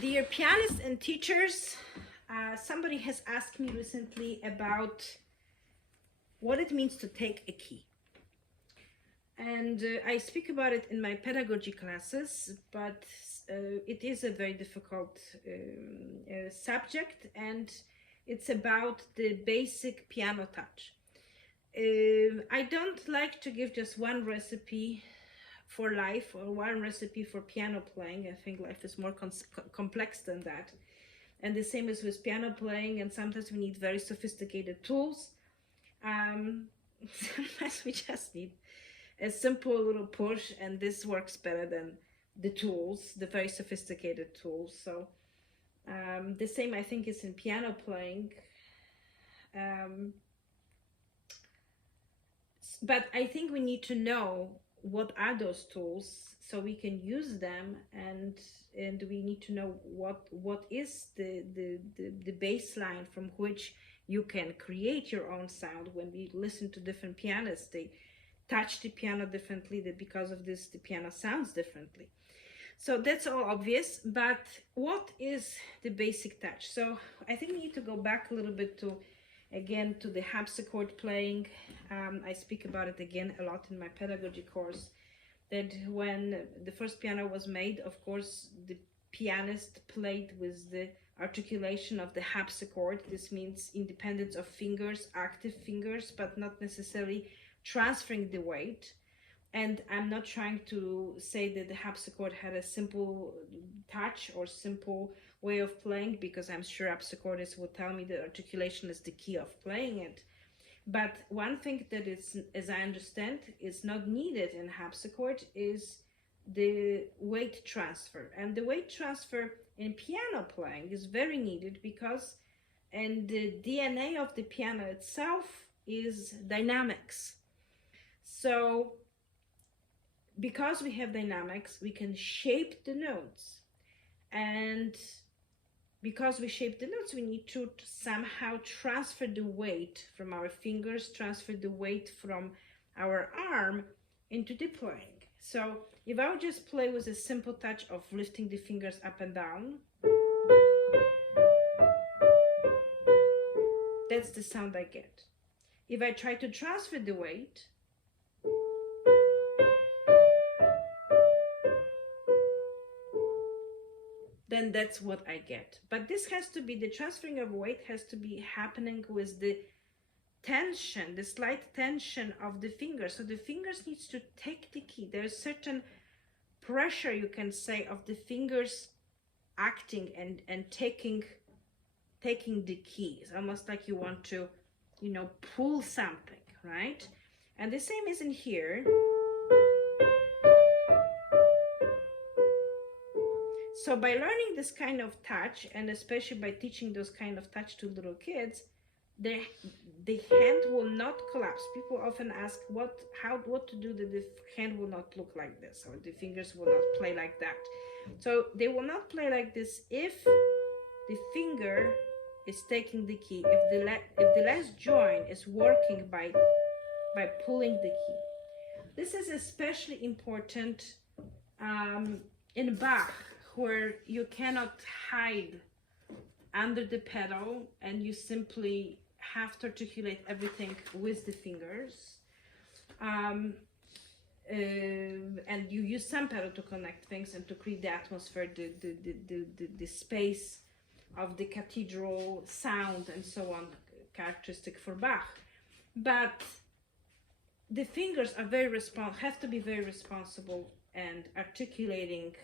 Dear pianists and teachers, somebody has asked me recently about what it means to take a key. And I speak about it in my pedagogy classes, but it is a very difficult subject, and it's about the basic piano touch. I don't like to give just one recipe for life or one recipe for piano playing. I think life is more complex than that. And the same is with piano playing, and sometimes we need very sophisticated tools. Sometimes we just need a simple little push, and this works better than the tools, the very sophisticated tools. So the same I think is in piano playing. But I think we need to know what are those tools so we can use them, and we need to know what is the baseline from which you can create your own sound. When we listen to different pianists, they touch the piano differently, that because of this the piano sounds differently. So that's all obvious, but what is the basic touch? So I think we need to go back a little bit to the harpsichord playing. I speak about it again a lot in my pedagogy course, that when the first piano was made, of course, the pianist played with the articulation of the harpsichord. This means independence of fingers, active fingers, but not necessarily transferring the weight. And I'm not trying to say that the harpsichord had a simple touch or simple way of playing, because I'm sure harpsichordists will tell me that articulation is the key of playing it. But one thing that is, as I understand, is not needed in harpsichord is the weight transfer. And the weight transfer in piano playing is very needed because, and the DNA of the piano itself is dynamics. So because we have dynamics, we can shape the notes, and because we shape the notes, we need to somehow transfer the weight from our fingers, transfer the weight from our arm into the playing. So if I would just play with a simple touch of lifting the fingers up and down, that's the sound I get. If I try to transfer the weight, then that's what I get. But this has to be, the transferring of weight has to be happening with the tension, the slight tension of the fingers. So the fingers needs to take the key. There's certain pressure, you can say, of the fingers acting and taking the key. It's almost like you want to, pull something, right? And the same is in here. So by learning this kind of touch, and especially by teaching those kind of touch to little kids, the hand will not collapse. People often ask what to do that the hand will not look like this, or the fingers will not play like that. So they will not play like this if the finger is taking the key, if the last joint is working by pulling the key. This is especially important in Bach, where you cannot hide under the pedal and you simply have to articulate everything with the fingers. And you use some pedal to connect things and to create the atmosphere, the space of the cathedral sound and so on, characteristic for Bach. But the fingers are have to be very responsible, and articulating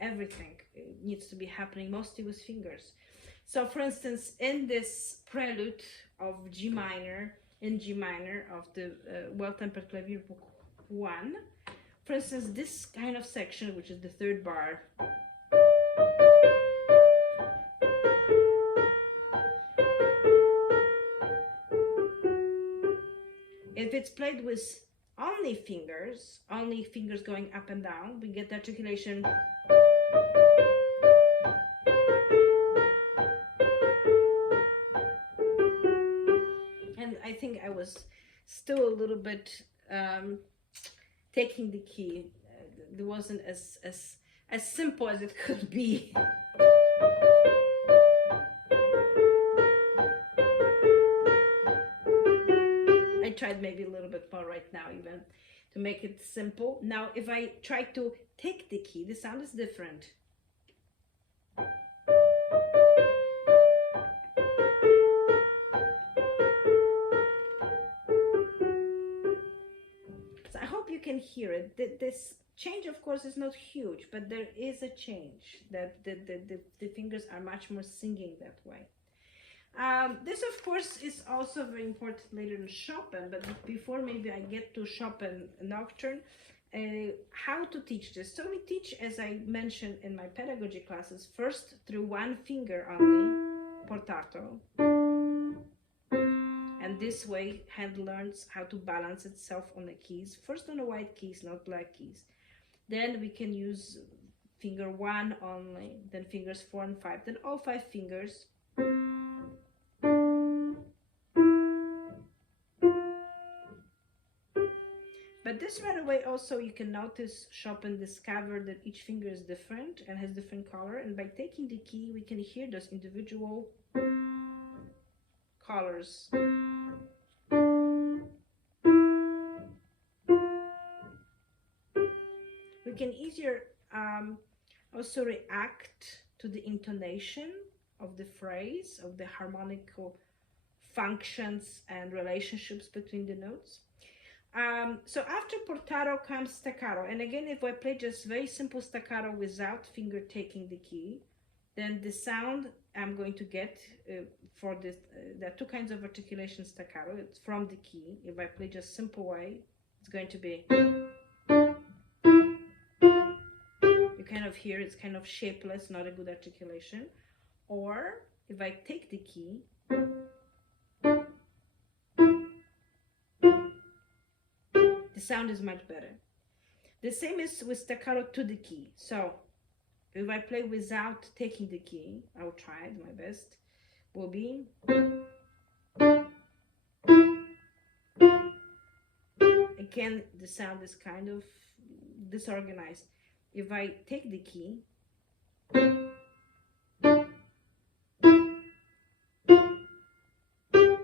everything needs to be happening mostly with fingers. So for instance, in this prelude of G minor, of the Well-Tempered Clavier Book 1, for instance, this kind of section, which is the third bar, if it's played with only fingers going up and down, we get the articulation. And I think I was still a little bit taking the key. It wasn't as simple as it could be. tried maybe a little bit more right now, even to make it simple. Now, if I try to take the key, the sound is different. So I hope you can hear it. This change, of course, is not huge, but there is a change that the fingers are much more singing that way. This, of course, is also very important later in Chopin, but before maybe I get to Chopin Nocturne, how to teach this. So we teach, as I mentioned in my pedagogy classes, first through one finger only, portato. And this way, hand learns how to balance itself on the keys. First on the white keys, not black keys. Then we can use finger 1 only, then fingers 4 and 5, then all 5 fingers. But this right away also you can notice Chopin discovered that each finger is different and has different color, and by taking the key we can hear those individual colors. We can easier also react to the intonation of the phrase, of the harmonical functions and relationships between the notes. So after portato comes staccato, and again, if I play just very simple staccato without finger taking the key, then the sound I'm going to get for this, there are two kinds of articulation staccato. It's from the key. If I play just simple way, it's going to be, you kind of hear it's kind of shapeless, not a good articulation. Or if I take the key, the sound is much better. The same is with staccato to the key. So if I play without taking the key, I'll try my best, will be, again, the sound is kind of disorganized. If I take the key,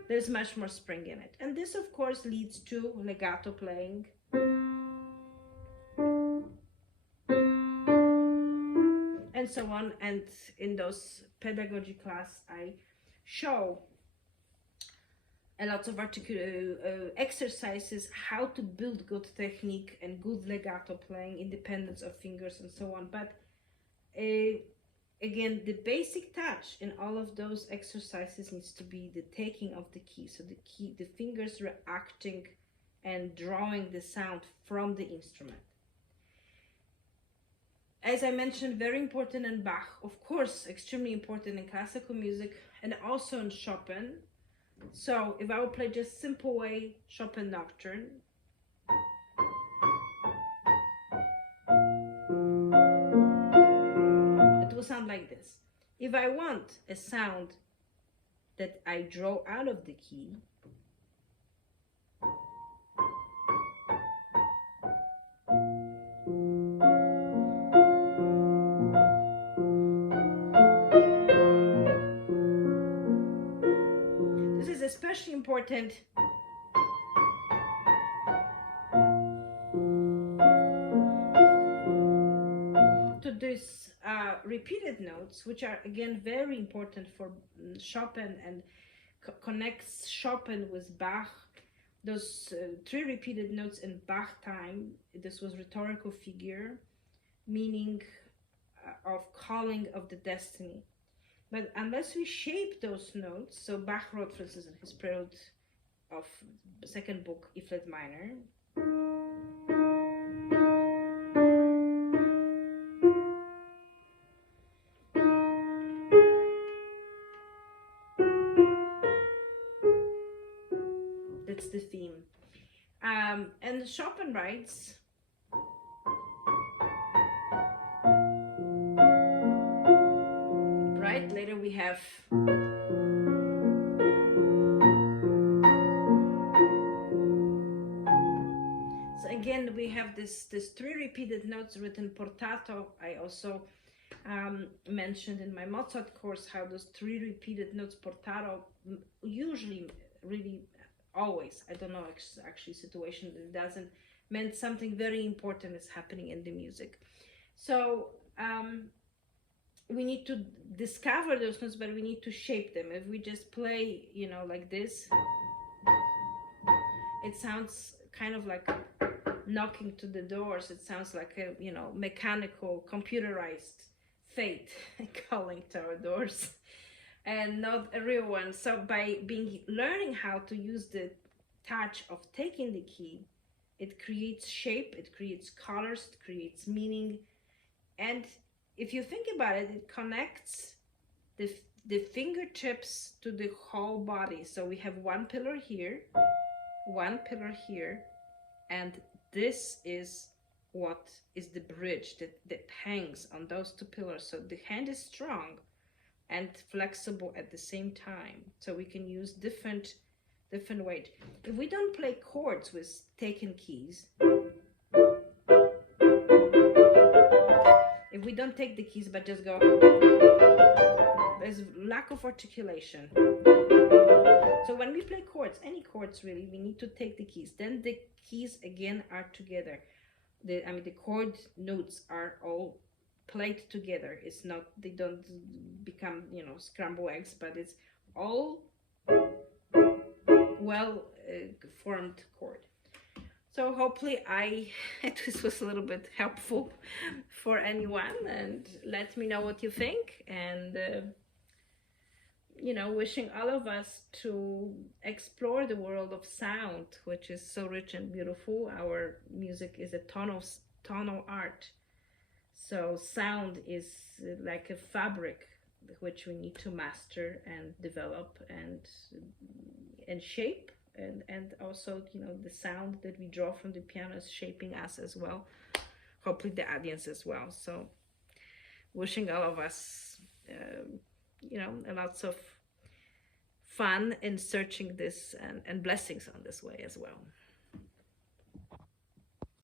there's much more spring in it. And this, of course, leads to legato playing. And so on. And in those pedagogy class, I show a lot of exercises, how to build good technique and good legato playing, independence of fingers and so on. But again, the basic touch in all of those exercises needs to be the taking of the key. So the key, the fingers reacting and drawing the sound from the instrument. As I mentioned, very important in Bach, of course, extremely important in classical music and also in Chopin. So if I will play just simple way Chopin Nocturne, it will sound like this. If I want a sound that I draw out of the key, this is especially important to these repeated notes, which are again very important for Chopin and connects Chopin with Bach. Those 3 repeated notes in Bach time, this was rhetorical figure, meaning of calling of the destiny. But unless we shape those notes, so Bach wrote, for instance, in his prelude of the 2nd book, E flat minor, that's the theme. And Chopin writes, right? Later we have so again we have this 3 repeated notes written portato. I also mentioned in my Mozart course how those 3 repeated notes portato usually really always. I don't know actually situation that doesn't mean something very important is happening in the music. So we need to discover those notes, but we need to shape them. If we just play, you know, like this, it sounds kind of like knocking to the doors. It sounds like a, you know, mechanical, computerized fate calling to our doors, and not a real one. So by learning how to use the touch of taking the key, it creates shape, it creates colors, it creates meaning. And if you think about it, it connects the fingertips to the whole body. So we have one pillar here, one pillar here, and this is what is the bridge that hangs on those two pillars. So the hand is strong and flexible at the same time. So we can use different weight. If we don't play chords with taken keys, if we don't take the keys but just go, there's lack of articulation. So when we play chords, any chords really, we need to take the keys. Then the keys again are together. The chord notes are all played together. It's not, they don't become, you know, scrambled eggs, but it's all well formed chord. So hopefully this was a little bit helpful for anyone, and let me know what you think. And you know, wishing all of us to explore the world of sound, which is so rich and beautiful. Our music is a tonal art. So sound is like a fabric which we need to master and develop and shape, and also, you know, the sound that we draw from the piano is shaping us as well, hopefully the audience as well. So wishing all of us you know, lots of fun in searching this, and blessings on this way as well.